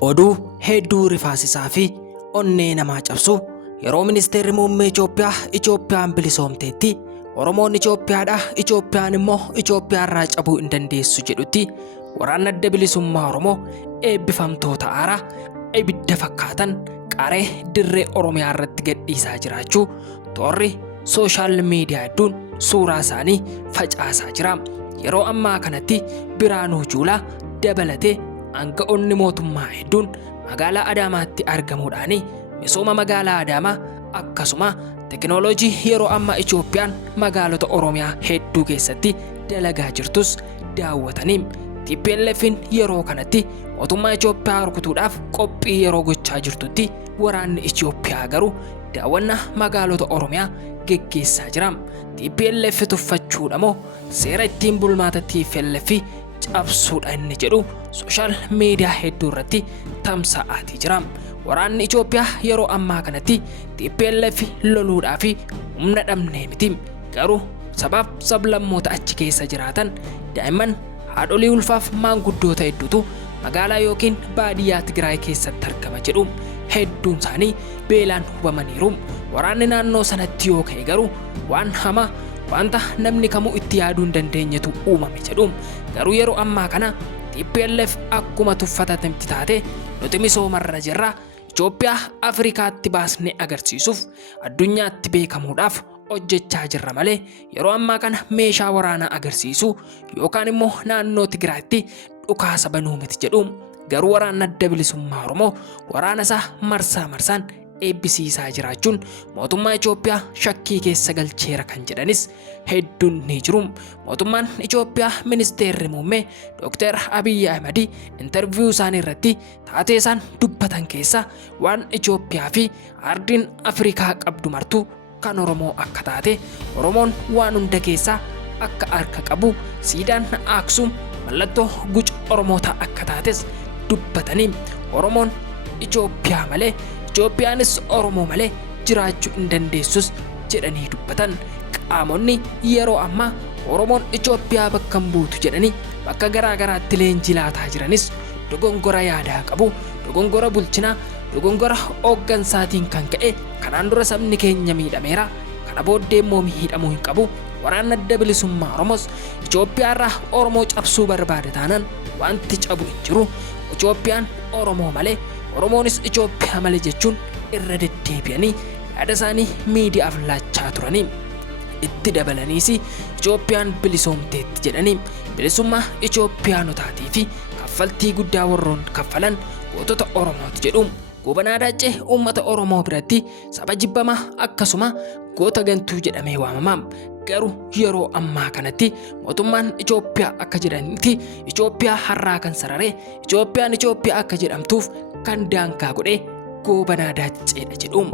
Oduu hedduu rifaasisaa fi onnee namaa cabsu yeroo ministeerri muummee Itoophiyaan bilisoomteetti Oromoon Itoophiyaadha, Itoophiyaan immoo Itoophiyaarraa cabuu hin dandeessu jedhutti waraanni adda bilisummaa Oromoo eebbifamtoota haaraa ibidda fakkaatan qaree dirree Oromiyaa irratti gadhiisaa jiraachuu toorri sooshaal miidiyaa hedduun suuraa isaanii facaasaa jira. Yeroo ammaa kanatti Biraanuu Juulaa dabalatee aanga'oonni mootummaa hedduun magaalaa Adaamaatti argamuudhaan misooma magaalaa Adaamaa akkasuma teknooloojii yeroo ammaa Itoophiyaan magaalota Oromiyaa hedduu keessatti dalagaa jirtus daawwatanii TPLF'n yeroo kanatti mootummaa Itoophiyaa rukutuudhaaf qophii yeroo gochaa jirtutti waraanni Itoophiyaa garuu daawwannaa magaalota Oromiyaa geggeessaa jira. TPLF tuffachuudha moo seera ittiin bulmaata TPLF cabsuudha inni jedhu sooshaal miidiyaa hedduu irratti tamsa'aatii jira. Waraanni Itoophiyaa yeroo ammaa kanatti TPLF loluudhaaf humna dhabnee miti. Garuu sablammoota achi keessa jiraatan daa'imman, haadholii ulfaaf maanguddoota hedduutu magaalaa yookiin baadiyyaa Tigraay keessatti argama jedhu hedduun isaanii beelaan hubamaniiru. Waraanni naannoo sanatti yoo ka'e garuu waan hamaa wanta namni kamuu itti yaaduu hin dandeenyetu uumame jedhu. Garuu yeroo ammaa kana TPLF akkuma tuffatametti taate nuti misoomarra jirra. Itoophiyaa Afrikaatti baasnee agarsiisuuf addunyaatti beekamuudhaaf hojjechaa jirra malee yeroo ammaa kana meeshaa waraanaa agarsiisuu yookaan immoo naannoo Tigraayitti dhukaasa banuu miti jedhu. Garuu waraanni adda bilisummaa Oromoo waraana isaa marsaa marsaan eebbisiisaa jiraachuun mootummaa Itoophiyaa shakkii keessa galcheera kan jedhanis hedduun ni jiru. Mootummaan Itoophiyaa ministeerri muummee Dr. Abiy Ahmed interviyuu isaanii irratti taatee isaan dubbatan keessa waan Itoophiyaa fi ardiin Afrikaa qabdu martuu kan Oromoo akka taate, Oromoon waan hunda keessaa akka harka qabu, siidaan Aksuum mallattoo guca Oromoota akka taates dubbatanii Oromoon Itoophiyaa malee Itoophiyaanis Oromoo malee jiraachuu hin dandeessus jedhanii dubbatan. Qaamonni yeroo ammaa Oromoon Itoophiyaa bakka hin buutu jedhanii bakka garaa garaatti leenjii laataa jiranis dogongora yaadaa qabu, dogongora bulchinaa, dogongora hoggansaatiin kan ka'e kanaan dura sabni keenya miidhameera, kana booddee immoo miidhamuu hin qabu. Waraanni adda bilisummaa Oromoos Itoophiyaarraa Oromoo cabsuu barbaade taanaan wanti cabu hin jiru. Itoophiyaan Oromoo malee, Oromoonis Itoophiyaa malee jechuun irra deddeebi'anii yaada isaanii miidiyaaf laachaa turanii. Itti dabalaniis Itoophiyaan bilisoomteetti jedhanii bilisummaa Itoophiyaanotaatii fi kaffaltii guddaa warroon kaffalan gootota Oromooti jedhu. Gobanaa Daacee uummata Oromoo biratti saba jibbamaa akkasuma goota gantuu jedhamee waamama. Garuu yeroo ammaa kanatti mootummaan Itoophiyaa akka jedhanitti Itoophiyaa har'aa kan sararee Itoophiyaan Itoophiyaa akka jedhamtuuf kan daangaa godhee Gobanaa Daaceedha jedhu.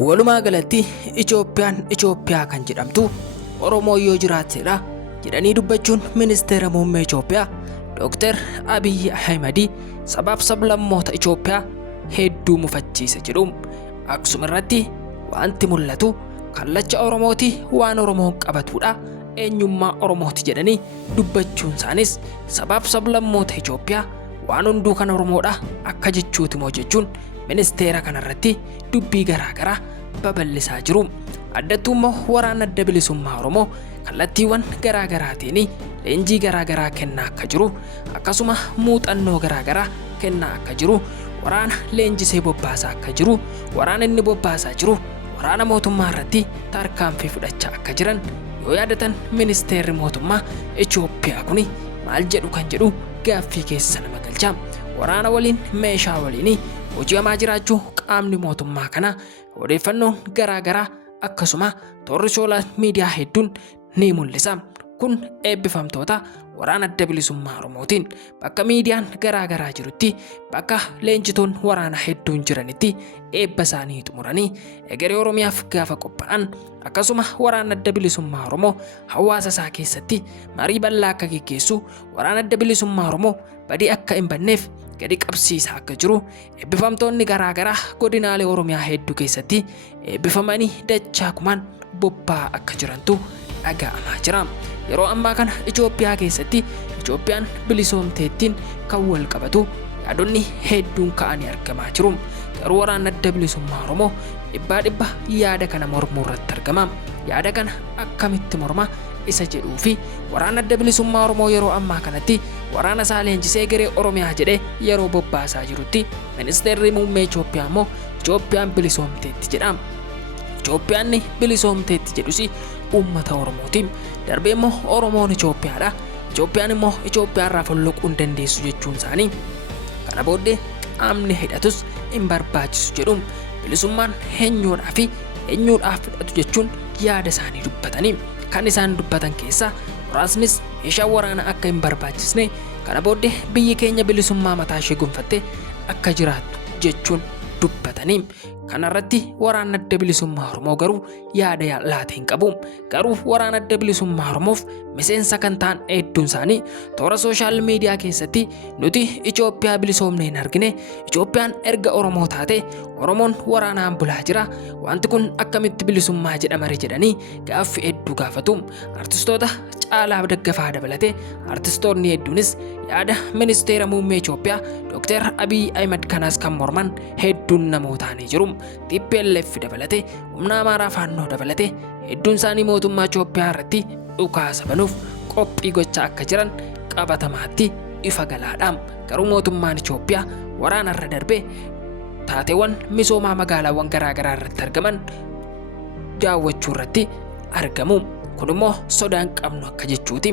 Walumaa galatti Itoophiyaan Itoophiyaa kan jedhamtu Oromoo yoo jiraatedha jedhanii dubbachuun ministeera muummee Itoophiyaa Dr. Abiy Ahmed sabaaf sablammoota Itoophiyaa hedduu mufachiisa jedhu. Aksum irratti wanti mul'atu kallacha Oromooti waan Oromoon qabatudha, eenyummaa Oromooti jedhanii dubbachuun isaanis sabaaf sablammoota Itoophiyaa waan hunduu kan Oromoodha akka jechuuti moo jechuun ministeera kanarratti dubbii garaa garaa babal'isaa jiru. Addattuu immoo waraana adda bilisummaa Oromoo kallattiiwwan garaa garaatiin leenjii garaa garaa kennaa akka jiru, akkasuma muuxannoo garaa garaa kennaa akka jiru, waraana leenjisee bobbaasaa akka jiru, waraana inni bobbaasaa jiru waraana mootummaa irratti tarkaanfii fudhachaa akka jiran yoo yaadatan ministeerri mootummaa Itoophiyaa kuni maal jedhu kan jedhu gaaffii keessa nama galcha. Waraana waliin meeshaa waliin hojii hamaa jiraachuu qaamni mootummaa kana odeeffannoon garaa garaa akkasuma toorri sooshaal miidiyaa hedduun ni mul'isa. Kun eebbifamtoota waraana adda bilisummaa Oromootiin bakka miidiyaan garaa garaa jirutti, bakka leenjitoon waraana hedduun jiranitti eebba isaanii xumuranii egeree Oromiyaaf gaafa qophaa'an, akkasuma waraana adda bilisummaa Oromoo hawaasa isaa keessatti marii bal'aa akka geggeessu, waraana adda bilisummaa Oromoo badii akka hin banneef gadi qabsiisaa akka jiru eebbifamtoonni garaagaraa godinaalee Oromiyaa hedduu keessatti eebbifamanii dachaa kumaan bobba'aa akka jirantu dhaga'amaa jira. Yeroo ammaa kana Itoophiyaa keessatti Itoophiyaan bilisoomteettiin kan wal qabatu yaadonni hedduun ka'anii argamaa jiru. Garuu waraanni adda bilisummaa Oromoo dhibba yaada kana mormuu irratti argama. Yaada kana akkamitti morma isa jedhuu fi waraanni adda bilisummaa Oromoo yeroo ammaa kanatti waraana isaa leenjisee garee Oromiyaa jedhee yeroo bobbaasaa jirutti ministeerri muummee Itoophiyaa immoo Itoophiyaan bilisoomteetti jedha. Itoophiyaan bilisoomteetti jedhus uummata Oromooti. Darbee immoo Oromoon Itoophiyaadha. Itoophiyaan immoo Itoophiyaa irraa folloquu hin dandeessu jechuun isaanii. Kana booddee qaamni hidhatus hin barbaachisu jedhu. Bilisummaan eenyuudhaa fi eenyuudhaaf hidhatu jechuun yaada isaanii dubbatanii. Kan isaan dubbatan keessaa muraasnis meeshaa waraanaa akka hin barbaachisne, kana booddee biyyi keenya bilisummaa mataa ishee gonfattee akka jiraattu jechuun dubbatanii. Kanarratti waraanni adda bilisummaa Oromoo garuu yaada laatee hin qabu. Garuu waraana adda bilisummaa Oromoof miseensa kan ta'an hedduun isaanii toora sooshaal miidiyaa keessatti nuti Itoophiyaa bilisoomne hin argine, Itoophiyaan erga Oromoo taate Oromoon waraanaan bulaa jira, wanti kun akkamitti bilisummaa jedhamare jedhanii gaaffii hedduu gaafatu. Artistoota Caalaa Daggafaa dabalatee artistoonni hedduunis yaada ministeera muummee Itoophiyaa Dr. Abiy Ahmed kanaas kan morman hedduun namootaanii jiru. TPLF dabalatee humna Amaaraa Faannoo dabalatee hedduun isaanii mootummaa Itoophiyaa irratti dhukaasa banuuf qophii gochaa akka jiran qabatamaatti ifa galaadha. Garuu mootummaan Itoophiyaa waraana irra darbee taateewwan misoomaa magaalaawwan garaagaraa irratti argaman daawwachuu irratti argamu. Kun immoo sodaan qabnu akka jechuuti.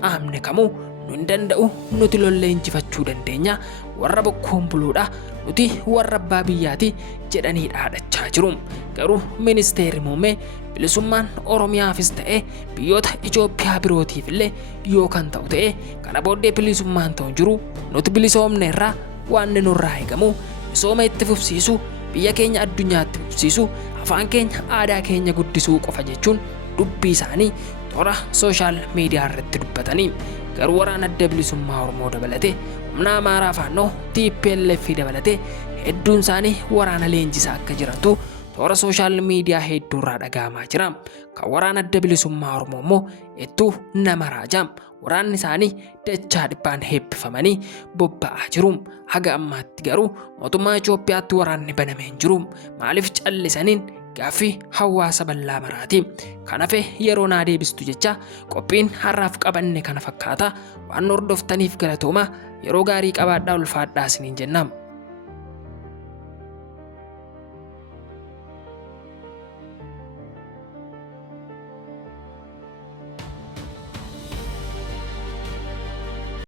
Qaamni kamuu nu hin danda'u, nuti lollee injifachuu dandeenya, warra bokkuun buluudha, nuti warra abbaa biyyaati jedhanii dhaadachaa jiru. Garuu ministeerri muummee bilisummaan Oromiyaafis ta'ee biyyoota Itoophiyaa birootiif illee yoo kan ta'u ta'e kana booddee bilisummaan ta'u jiru nuti bilisoomne irraa waan nurraa eegamu misooma itti fufsiisu, biyya keenya addunyaatti fufsiisu, afaan keenya aadaa keenya guddisuu qofa jechuun dubbii isaanii toora sooshaal miidiyaa irratti dubbatanii. Garuu waraana adda bilisummaa Oromoo dabalatee humna Amaaraa Faannoo TPLF dabalatee hedduun isaanii waraana leenjisaa akka jirantu toora sooshaal miidiyaa hedduu irraa dhaga'amaa jira. Kan waraana adda bilisummaa Oromoo immoo hedduu nama raajam. Waraanni isaanii dachaa dhibbaan heebbifamanii bobba'aa jiru. Haga ammaatti garuu mootummaa Itoophiyaatti waraanni banamee hin jiru. Maaliif callisaniin gaaffii hawaasa bal'aa maraati. Kanaaf yeroo naa deebistu jecha qophiin har'aaf qabanne kana fakkaata. Waan hordoftaniif galatooma. Yeroo gaarii qabaadhaa, ulfaadhaa isiniin jennaan.